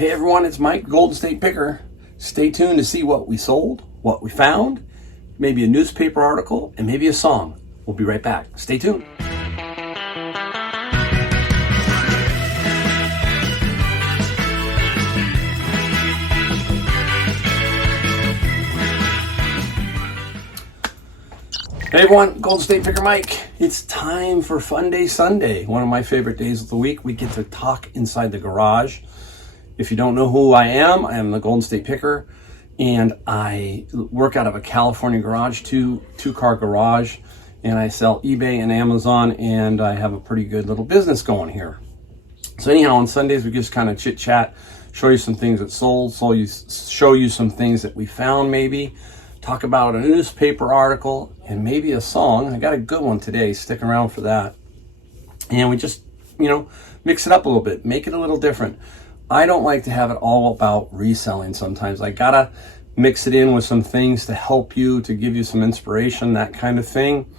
Hey everyone, it's Mike, Golden State Picker. Stay tuned to see what we sold, what we found, maybe a newspaper article, and maybe a song. We'll be right back. Stay tuned. Hey everyone, Golden State Picker Mike. It's time for Fun Day Sunday, one of my favorite days of the week. We get to talk inside the garage. If you don't know who I am the Golden State Picker, and I work out of a California garage, two-car garage, and I sell eBay and Amazon, and I have a pretty good little business going here. So anyhow, on Sundays we just kind of chit-chat, show you some things that sold, show you some things that we found maybe, talk about a newspaper article, and maybe a song. I got a good one today, stick around for that. And we just, mix it up a little bit, make it a little different. I don't like to have it all about reselling sometimes. I gotta mix it in with some things to help you, to give you some inspiration, that kind of thing.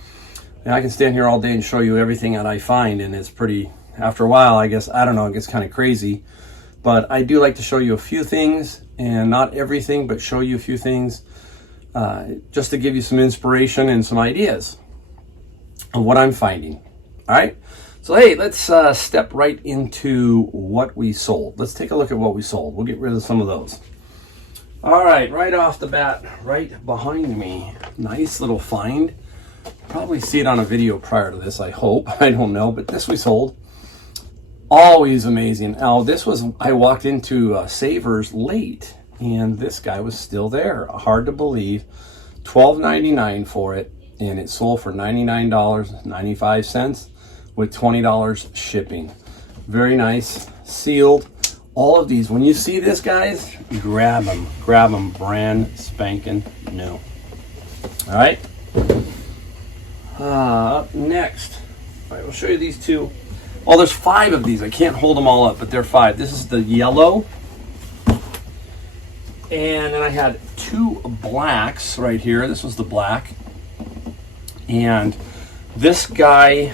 And I can stand here all day and show you everything that I find, and it's pretty, after a while, I guess, I don't know, it gets kind of crazy. But I do like to show you a few things, and not everything, but show you a few things, just to give you some inspiration and some ideas of what I'm finding. All right? So, hey, let's step right into what we sold. Let's take a look at what we sold. We'll get rid of some of those. All right, right off the bat, right behind me, nice little find. Probably see it on a video prior to this, I hope. I don't know, but this we sold. Always amazing. Now, I walked into Savers late, and this guy was still there. Hard to believe. $12.99 for it, and it sold for $99.95. with $20 shipping. Very nice, sealed. All of these, when you see this, guys, grab them brand spanking new. All right, up next, all right, we'll show you these two. Oh, there's 5 of these. I can't hold them all up, but they're 5. This is the yellow, and then I had 2 blacks right here. This was the black, and this guy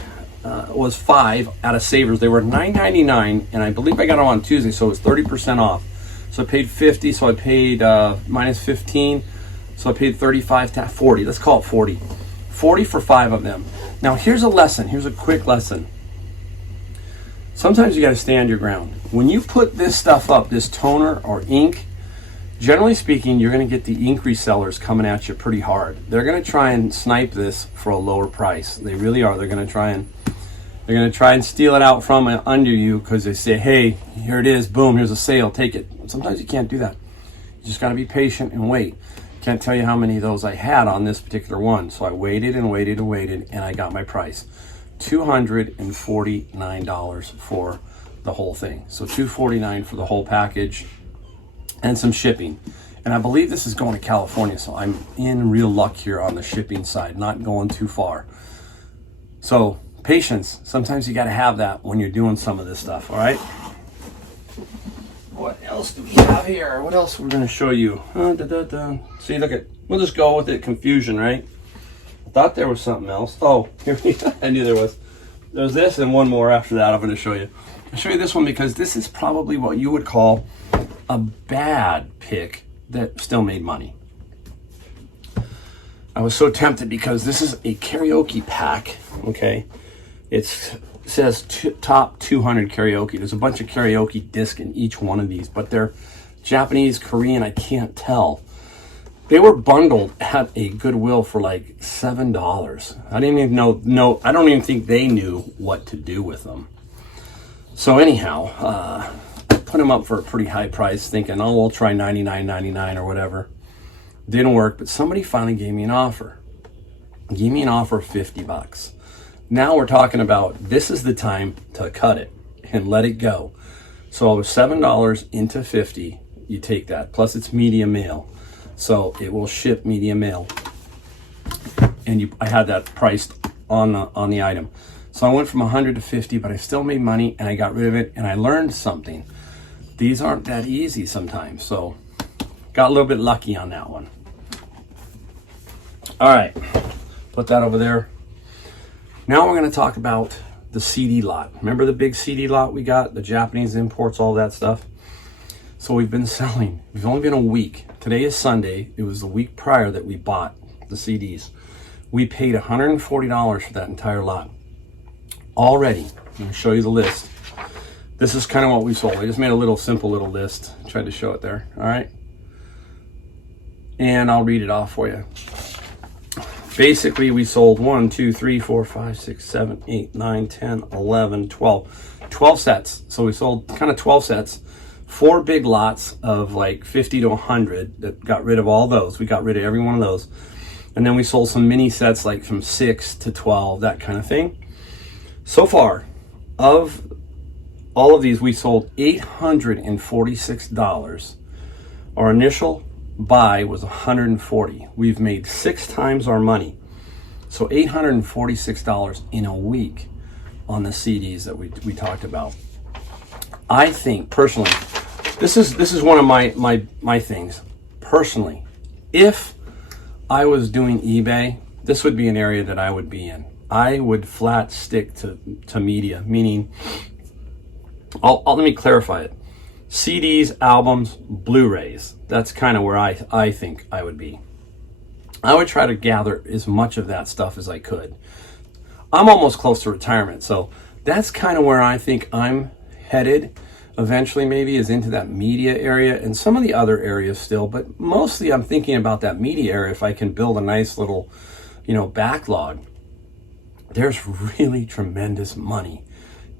was 5 out of Savers. They were $9.99, and I believe I got them on Tuesday, so it was 30% off. So I paid $50, so I paid minus $15, so I paid $35 to $40. Let's call it $40. $40 for 5 of them. Now here's a lesson. Here's a quick lesson. Sometimes you got to stand your ground. When you put this stuff up, this toner or ink, generally speaking, you're going to get the ink resellers coming at you pretty hard. They're going to try and snipe this for a lower price. They really are. They're going to try and steal it out from under you because they say, hey, here it is, boom, here's a sale, take it. Sometimes you can't do that. You just got to be patient and wait. Can't tell you how many of those I had on this particular one. So I waited and waited and waited, and I got my price. $249 for the whole thing. So $249 for the whole package and some shipping. And I believe this is going to California, so I'm in real luck here on the shipping side, not going too far. So patience. Sometimes you got to have that when you're doing some of this stuff. All right. What else do we have here? What else we're going to show you? See, look at. We'll just go with it. Confusion, right? I thought there was something else. Oh, here we go. I knew there was. There's this and one more after that. I'm going to show you. I'll show you this one because this is probably what you would call a bad pick that still made money. I was so tempted because this is a karaoke pack. Okay. It says top 200 karaoke. There's a bunch of karaoke discs in each one of these, but they're Japanese, Korean, I can't tell. They were bundled at a Goodwill for like $7. I didn't even know, I don't even think they knew what to do with them. So anyhow, I put them up for a pretty high price thinking, oh, we'll try $99.99 or whatever. Didn't work, but somebody finally gave me an offer. Gave me an offer of $50. Now we're talking about this is the time to cut it and let it go. So I was $7 into $50. You take that. Plus it's medium mail. So it will ship medium mail. And I had that priced on the item. So I went from 100 to 50, but I still made money and I got rid of it and I learned something. These aren't that easy sometimes. So got a little bit lucky on that one. All right. Put that over there. Now we're going to talk about the CD lot. Remember the big CD lot we got? The Japanese imports, all that stuff? So we've been selling. We've only been a week. Today is Sunday. It was the week prior that we bought the CDs. We paid $140 for that entire lot. Already, I'm going to show you the list. This is kind of what we sold. I just made a simple little list. Tried to show it there. All right. And I'll read it off for you. Basically, we sold 1, 2, 3, 4, 5, 6, 7, 8, 9, 10, 11, 12. 12 sets. So we sold kind of 12 sets. 4 big lots of like 50 to 100 that got rid of all those. We got rid of every one of those. And then we sold some mini sets like from 6 to 12, that kind of thing. So far, of all of these, we sold $846. Our initial buy was $140. We've made 6 times our money. So $846 in a week on the CDs that we talked about. I think personally, this is one of my things. Personally, if I was doing eBay, this would be an area that I would be in. I would flat stick to media, meaning, let me clarify it. CDs, albums, Blu-rays. That's kind of where I think I would be. I would try to gather as much of that stuff as I could. I'm almost close to retirement, so that's kind of where I think I'm headed eventually, maybe, is into that media area and some of the other areas still, but mostly I'm thinking about that media area. If I can build a nice little, backlog, there's really tremendous money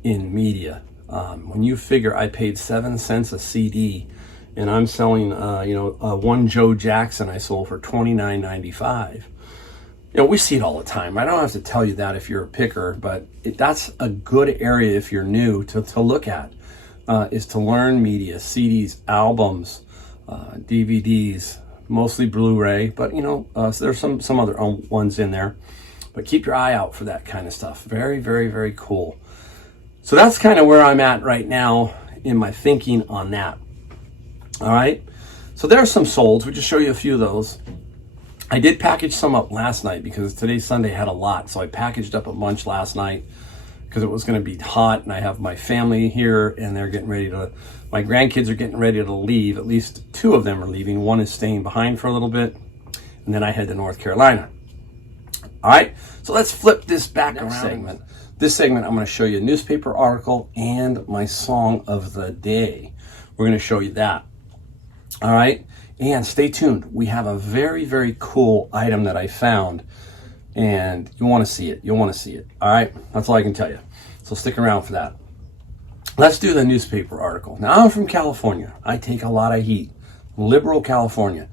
in media. When you figure I paid 7 cents a CD and I'm selling, one Joe Jackson I sold for $29.95. We see it all the time. I don't have to tell you that if you're a picker, but that's a good area if you're new to look at, is to learn media, CDs, albums, DVDs, mostly Blu-ray, but so there's some other ones in there. But keep your eye out for that kind of stuff. Very, very, very cool. So that's kind of where I'm at right now in my thinking on that. All right. So there are some solds. We just show you a few of those. I did package some up last night because today's Sunday had a lot. So I packaged up a bunch last night because it was going to be hot, and I have my family here and they're getting ready to, my grandkids are getting ready to leave. At least 2 of them are leaving. One is staying behind for a little bit, and then I head to North Carolina. All right. So let's flip this back around. Segment. This segment, I'm going to show you a newspaper article and my song of the day. We're going to show you that. All right. And stay tuned. We have a very, very cool item that I found, and you want to see it. You'll want to see it. All right. That's all I can tell you. So stick around for that. Let's do the newspaper article. Now, I'm from California. I take a lot of heat. Liberal California.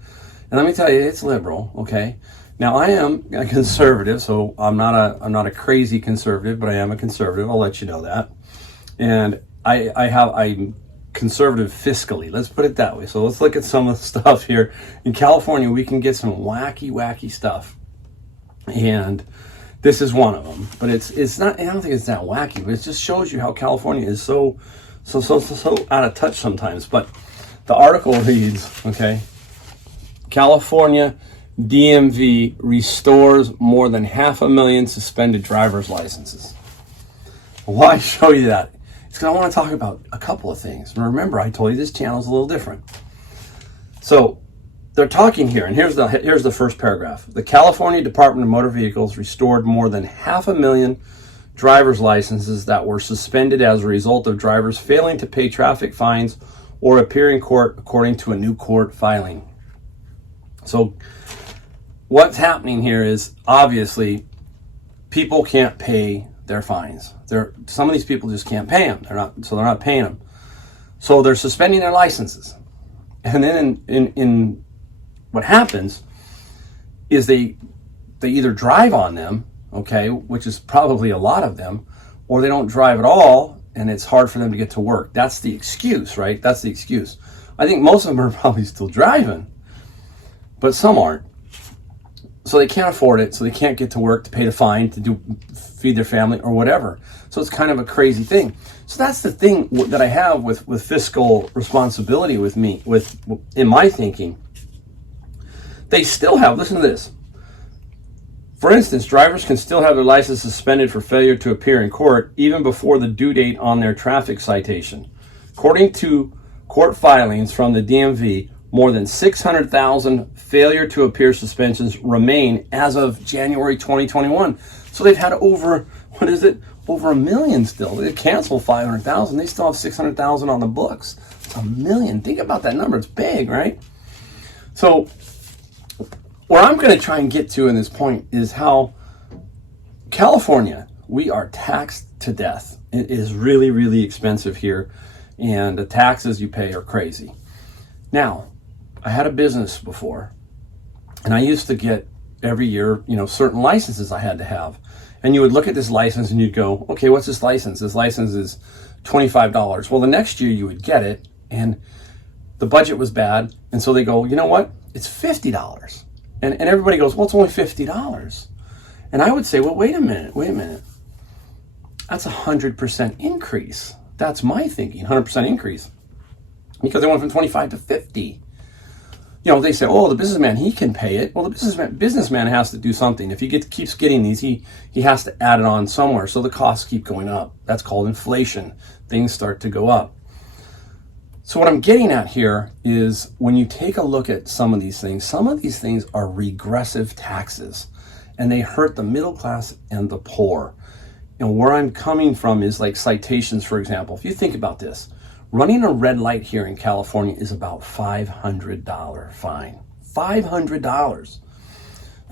And let me tell you, it's liberal. Okay. Now, I am a conservative, so I'm not a crazy conservative, but I am a conservative. I'll let you know that. And I'm conservative fiscally. Let's put it that way. So let's look at some of the stuff here. In California, we can get some wacky stuff. And this is one of them. But it's not, I don't think it's that wacky, but it just shows you how California is so out of touch sometimes. But the article reads, okay, California DMV restores more than 500,000 suspended driver's licenses. Why show you that? It's because I want to talk about a couple of things. And remember, I told you this channel is a little different. So they're talking here, and here's the first paragraph. The California Department of Motor Vehicles restored more than 500,000 driver's licenses that were suspended as a result of drivers failing to pay traffic fines or appear in court, according to a new court filing. So what's happening here is, obviously, people can't pay their fines. Some of these people just can't pay them. They're not paying them. So they're suspending their licenses. And then in what happens is they either drive on them, okay, which is probably a lot of them, or they don't drive at all, and it's hard for them to get to work. That's the excuse, right? That's the excuse. I think most of them are probably still driving, but some aren't. So they can't afford it, so they can't get to work to pay the fine, to feed their family or whatever. So it's kind of a crazy thing. So that's the thing that I have with fiscal responsibility with me, in my thinking. They still have, listen to this. For instance, drivers can still have their license suspended for failure to appear in court even before the due date on their traffic citation. According to court filings from the DMV, more than 600,000 failure to appear suspensions remain as of January 2021. So they've had over a million still. They canceled 500,000. They still have 600,000 on the books. It's a million. Think about that number. It's big, right? So where I'm going to try and get to in this point is how California, we are taxed to death. It is really, really expensive here, and the taxes you pay are crazy. Now, I had a business before, and I used to get every year, certain licenses I had to have. And you would look at this license and you'd go, okay, what's this license? This license is $25. Well, the next year you would get it, and the budget was bad. And so they go, you know what? It's $50. And everybody goes, well, it's only $50. And I would say, well, wait a minute. That's 100% increase. That's my thinking, 100% increase. Because they went from 25 to 50. They say, oh, the businessman, he can pay it. Well, the businessman has to do something. If he keeps getting these, he has to add it on somewhere. So the costs keep going up. That's called inflation. Things start to go up. So what I'm getting at here is when you take a look at some of these things are regressive taxes, and they hurt the middle class and the poor. And where I'm coming from is like citations, for example. If you think about this, running a red light here in California is about $500 fine. $500.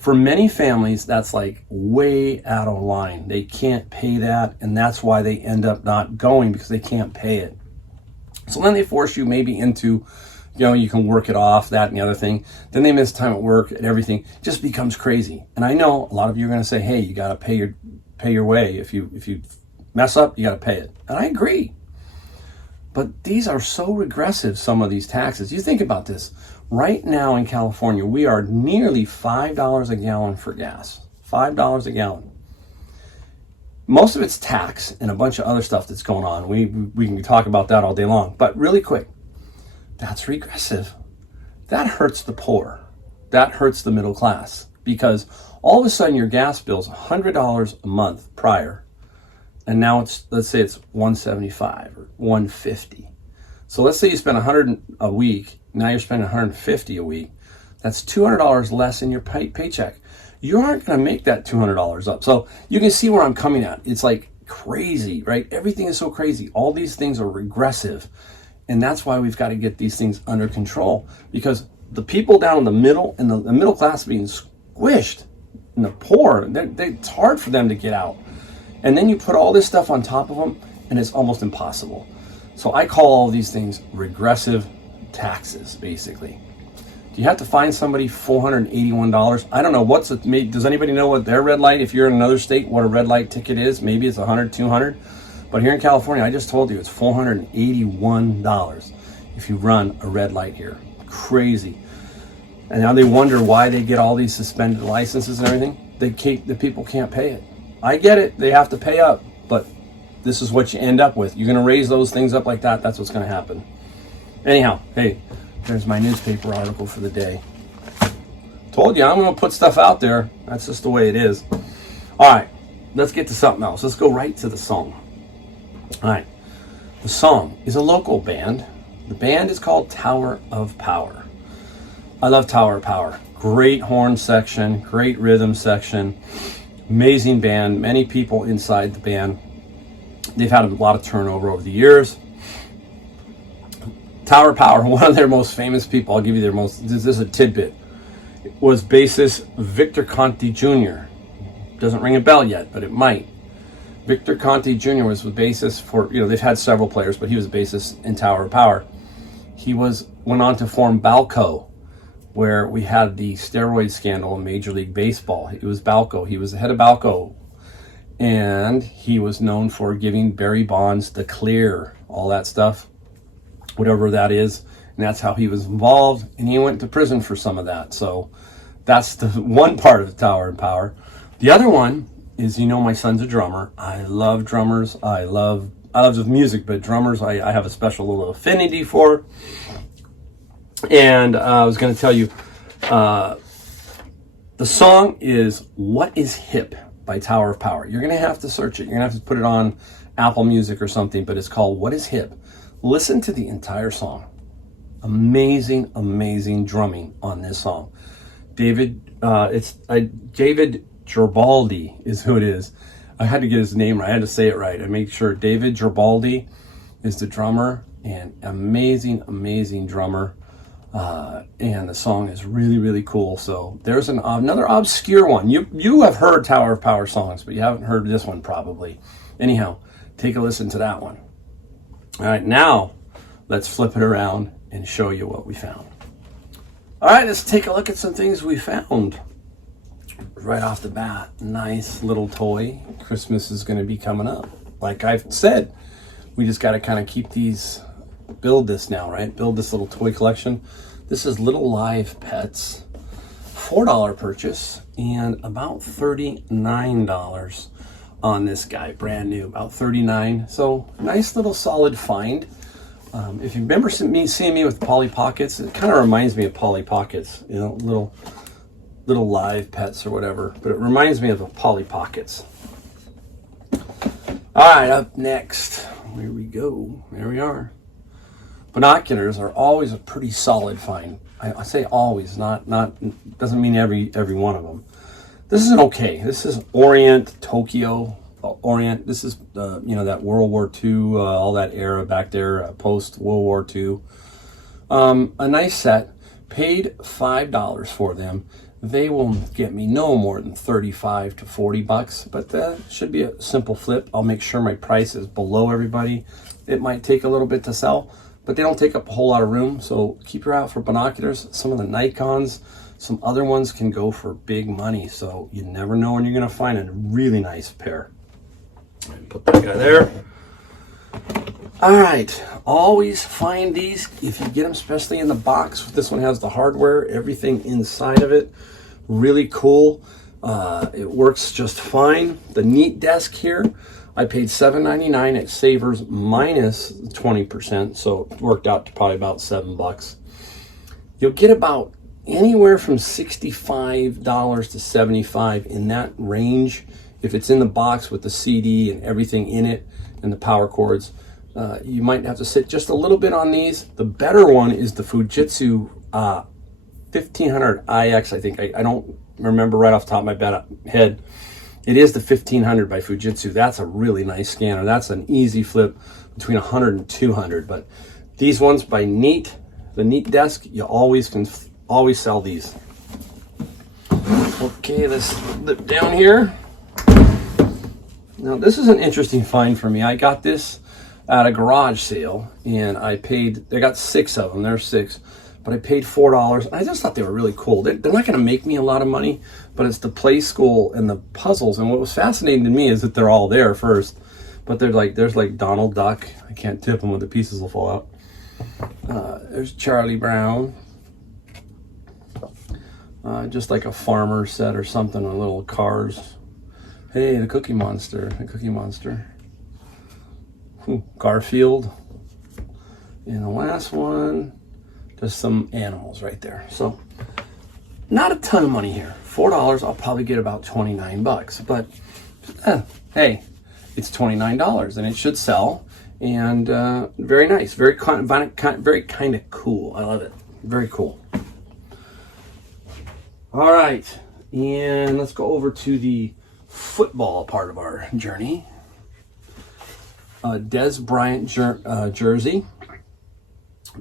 For many families, that's like way out of line. They can't pay that, and that's why they end up not going, because they can't pay it. So then they force you maybe into, you can work it off, that and the other thing. Then they miss time at work, and everything just becomes crazy. And I know a lot of you are going to say, hey, you got to pay your way. If you mess up, you got to pay it. And I agree. But these are so regressive, some of these taxes. You think about this. Right now in California, we are nearly $5 a gallon for gas. $5 a gallon. Most of it's tax and a bunch of other stuff that's going on. We can talk about that all day long. But really quick, that's regressive. That hurts the poor. That hurts the middle class. Because all of a sudden your gas bill's $100 a month prior. And now let's say it's $175 or $150. So let's say you spend $100 a week. Now you're spending $150 a week. That's $200 less in your paycheck. You aren't going to make that $200 up. So you can see where I'm coming at. It's like crazy, right? Everything is so crazy. All these things are regressive. And that's why we've got to get these things under control, because the people down in the middle and the middle class being squished, and the poor, it's hard for them to get out. And then you put all this stuff on top of them, and it's almost impossible. So I call all these things regressive taxes, basically. Do you have to find somebody $481? I don't know. Does anybody know what their red light, if you're in another state, what a red light ticket is? Maybe it's $100, $200. But here in California, I just told you, it's $481 if you run a red light here. Crazy. And now they wonder why they get all these suspended licenses and everything. The people can't pay it. I get it. They have to pay up, but this is what you end up with. You're going to raise those things up like that. That's what's going to happen. Anyhow, hey, there's my newspaper article for the day. Told you I'm going to put stuff out there. That's just the way it is. All right, let's get to something else. Let's go right to the song. All right, the song is a local band. The band is called Tower of Power. I love Tower of Power. Great horn section, great rhythm section. Amazing band, many people inside the band. They've had a lot of turnover over the years. Tower of Power, one of their most famous people, I'll give you this is a tidbit, was bassist Victor Conte Jr. Doesn't ring a bell yet, but it might. Victor Conte Jr. was the bassist for, they've had several players, but he was a bassist in Tower of Power. He went on to form Balco, where we had the steroid scandal in Major League Baseball. It was Balco. He was the head of Balco. And he was known for giving Barry Bonds the clear, all that stuff, whatever that is. And that's how he was involved. And he went to prison for some of that. So that's the one part of the Tower of Power. The other one is, my son's a drummer. I love drummers. I love the music, but drummers I have a special little affinity for. And I was going to tell you, the song is What Is Hip by Tower of Power. You're going to have to search it. You're going to have to put it on Apple Music or something, but it's called What Is Hip. Listen to the entire song. Amazing, amazing drumming on this song. David Gerbaldi is who it is. I had to get his name right. I had to say it right. I made sure. David Gerbaldi is the drummer, and amazing, amazing drummer. And the song is really, really cool. So there's another obscure one. You have heard Tower of Power songs, but you haven't heard this one probably. Anyhow, take a listen to that one. All right, now let's flip it around and show you what we found. All right, let's take a look at some things we found. Right off the bat, nice little toy. Christmas is going to be coming up. Like I've said, we just got to kind of keep these, build this now, right? Build this little toy collection. This is Little Live Pets, $4 purchase, and about $39 on this guy, brand new, about $39. So nice little solid find. If you remember seeing me with Polly Pockets, it kind of reminds me of Polly Pockets, you know, little live pets or whatever, but it reminds me of Polly Pockets. All right, up next, here we go. There we are. Binoculars are always a pretty solid find. I say always, not doesn't mean every one of them. This is an okay. This is Orient Tokyo. Orient. This is that World War II, all that era back there, post World War II. A nice set. Paid $5 for them. They will get me no more than $35 to $40, but that should be a simple flip. I'll make sure my price is below everybody. It might take a little bit to sell, but they don't take up a whole lot of room. So keep your eye out for binoculars. Some of the Nikons, some other ones can go for big money. So you never know when you're going to find a really nice pair. Put that guy there. All right, always find these if you get them, especially in the box. This one has the hardware, everything inside of it. Really cool. It works just fine. The Neat Desk here, I paid $7.99 at Savers minus 20%, so it worked out to probably about $7. You'll get about anywhere from $65 to $75 in that range if it's in the box with the CD and everything in it and the power cords. You might have to sit just a little bit on these. The better one is the Fujitsu 1500 IX, I think. I don't remember right off the top of my head. It is the 1500 by Fujitsu. That's a really nice scanner. That's an easy flip between 100 and 200. But these ones by Neat, the Neat Desk, you can always sell these. Okay, let's flip down here. Now this is an interesting find for me. I got this at a garage sale, and I got 6 of them. There's 6, but I paid $4. I just thought they were really cool. They're not going to make me a lot of money, but it's the Play School and the puzzles. And what was fascinating to me is that they're all there first, but there's like Donald Duck. I can't tip them when the pieces will fall out. There's Charlie Brown. Just like a farmer set or something with little cars. Hey, the Cookie Monster. Garfield. And the last one, just some animals right there. So not a ton of money here. $4, I'll probably get about $29, but hey, it's $29 and it should sell. And very nice, very kind of cool. I love it. Very cool. All right, and let's go over to the football part of our journey. Des Bryant jersey.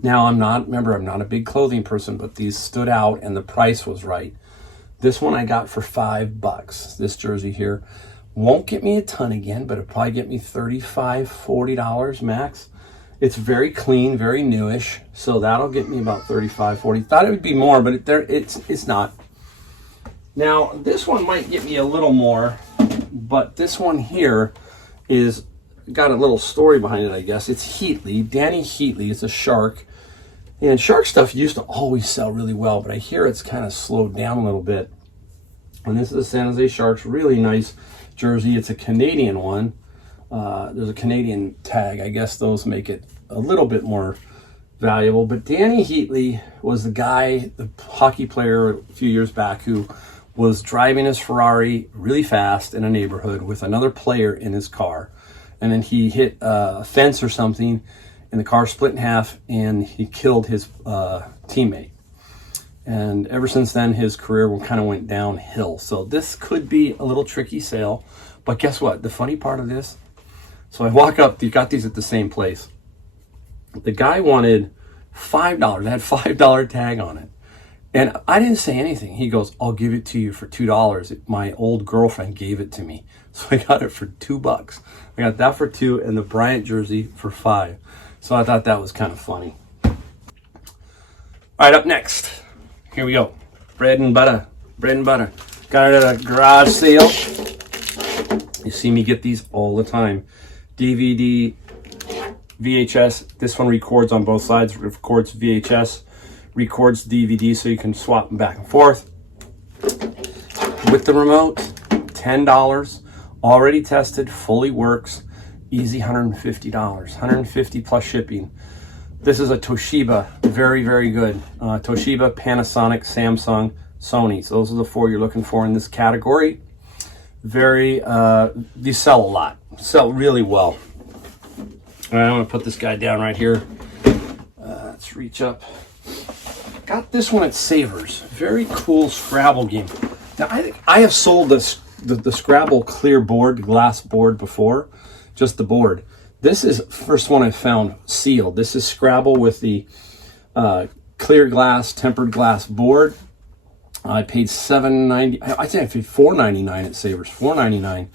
Now I'm not a big clothing person, but these stood out and the price was right. This one I got for $5. This jersey here won't get me a ton again, but it'll probably get me $35, $40 max. It's very clean, very newish, so that'll get me about $35, $40. Thought it would be more, but it's not. Now this one might get me a little more, but this one here is got a little story behind it, I guess. It's Heatley, Danny Heatley. It's a Shark, and Shark stuff used to always sell really well, but I hear it's kind of slowed down a little bit. And this is the San Jose Sharks, really nice jersey. It's a Canadian one. There's a Canadian tag. I guess those make it a little bit more valuable. But Danny Heatley was the guy, the hockey player a few years back, who was driving his Ferrari really fast in a neighborhood with another player in his car. And then he hit a fence or something, and the car split in half, and he killed his teammate. And ever since then, his career kind of went downhill. So this could be a little tricky sale. But guess what? The funny part of this, so I walk up, you got these at the same place. The guy wanted $5. It had $5 tag on it. And I didn't say anything. He goes, I'll give it to you for $2. My old girlfriend gave it to me. So I got it for $2. I got that for $2 and the Bryant jersey for $5. So I thought that was kind of funny. All right, up next. Here we go. Bread and butter. Bread and butter. Got it at a garage sale. You see me get these all the time. DVD, VHS. This one records on both sides. Records VHS. Records DVD, so you can swap them back and forth. With the remote, $10. Already tested, fully works. Easy $150. $150 plus shipping. This is a Toshiba, very, very good. Toshiba, Panasonic, Samsung, Sony. So those are the four you're looking for in this category. These sell a lot. Sell really well. All right, I'm gonna put this guy down right here. Let's reach up. Got this one at Savers. Very cool Scrabble game. Now I have sold the Scrabble clear board, glass board before, just the board. This is first one I found sealed. This is Scrabble with the clear glass, tempered glass board. I paid $7.90. I think I paid $4.99 at Savers. $4.99,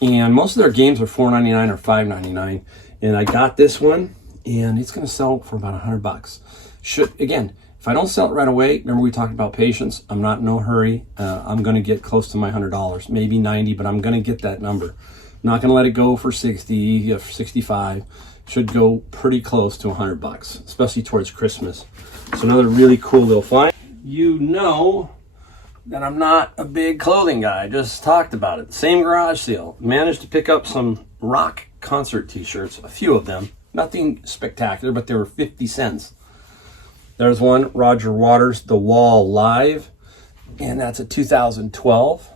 and most of their games are $4.99 or $5.99. And I got this one, and it's going to sell for about $100. Again, if I don't sell it right away, remember we talked about patience. I'm not in no hurry. I'm going to get close to my $100, maybe 90, but I'm going to get that number. I'm not going to let it go for 60, for 65. Should go pretty close to $100, especially towards Christmas. So another really cool little find. You know that I'm not a big clothing guy. I just talked about it. Same garage sale. Managed to pick up some rock concert t-shirts, a few of them. Nothing spectacular, but they were 50 cents. There's one, Roger Waters, The Wall Live, and that's a 2012.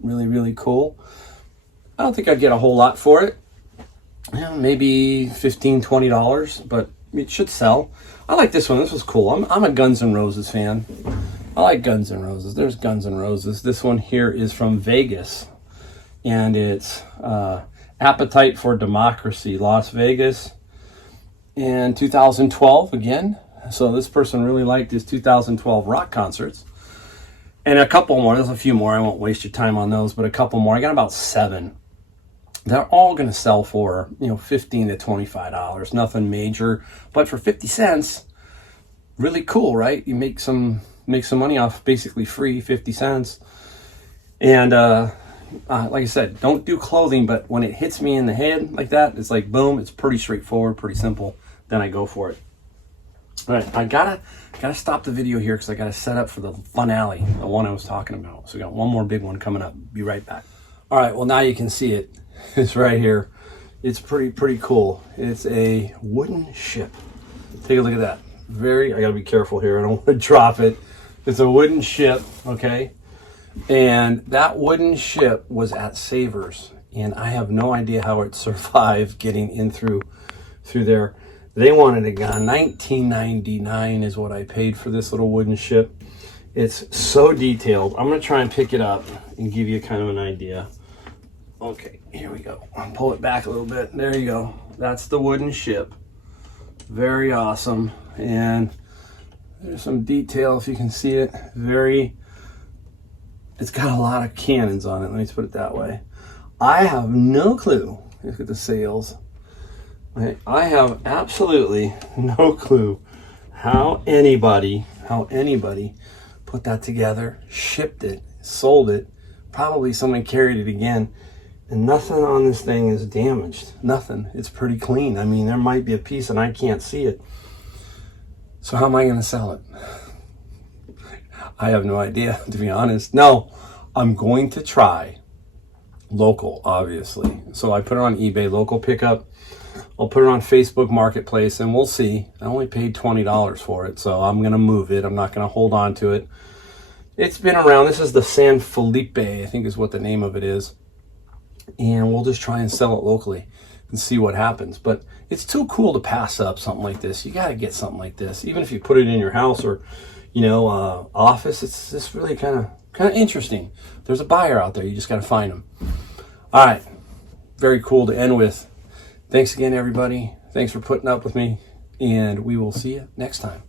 Really, really cool. I don't think I'd get a whole lot for it. Maybe $15, $20, but it should sell. I like this one. This was cool. I'm a Guns N' Roses fan. I like Guns N' Roses. There's Guns N' Roses. This one here is from Vegas, and it's Appetite for Democracy, Las Vegas, in 2012 again. So this person really liked his 2012 rock concerts. And a couple more. There's a few more. I won't waste your time on those, but a couple more. I got about 7. They're all going to sell for, $15 to $25. Nothing major, but for 50 cents, really cool, right? You make some money off basically free 50 cents. And like I said, don't do clothing, but when it hits me in the head like that, it's like boom. It's pretty straightforward, pretty simple. Then I go for it. All right, I gotta stop the video here because I gotta set up for the finale, the one I was talking about. So we got one more big one coming up. Be right back. All right, well now you can see it. It's right here. It's pretty cool. It's a wooden ship. Take a look at that. I gotta be careful here. I don't want to drop it. It's a wooden ship, okay? And that wooden ship was at Savers, and I have no idea how it survived getting in through there. They wanted it gone. $19.99 is what I paid for this little wooden ship. It's so detailed. I'm going to try and pick it up and give you kind of an idea. Okay, here we go. I'll pull it back a little bit. There you go. That's the wooden ship. Very awesome. And there's some detail if you can see it. It's got a lot of cannons on it. Let me put it that way. I have no clue. Look at the sails. I have absolutely no clue how anybody put that together, shipped it, sold it. Probably someone carried it again, and nothing on this thing is damaged. Nothing. It's pretty clean. I mean, there might be a piece and I can't see it. So how am I going to sell it? I have no idea, to be honest. No, I'm going to try local, obviously. So I put it on eBay, local pickup. I'll put it on Facebook Marketplace, and we'll see. I only paid $20 for it, so I'm going to move it. I'm not going to hold on to it. It's been around. This is the San Felipe, I think is what the name of it is. And we'll just try and sell it locally. and see what happens. But it's too cool to pass up something like this. You got to get something like this, even if you put it in your house or, office. It's just really kind of interesting. There's a buyer out there. You just got to find them. All right, very cool to end with. Thanks again, everybody. Thanks for putting up with me, and we will see you next time.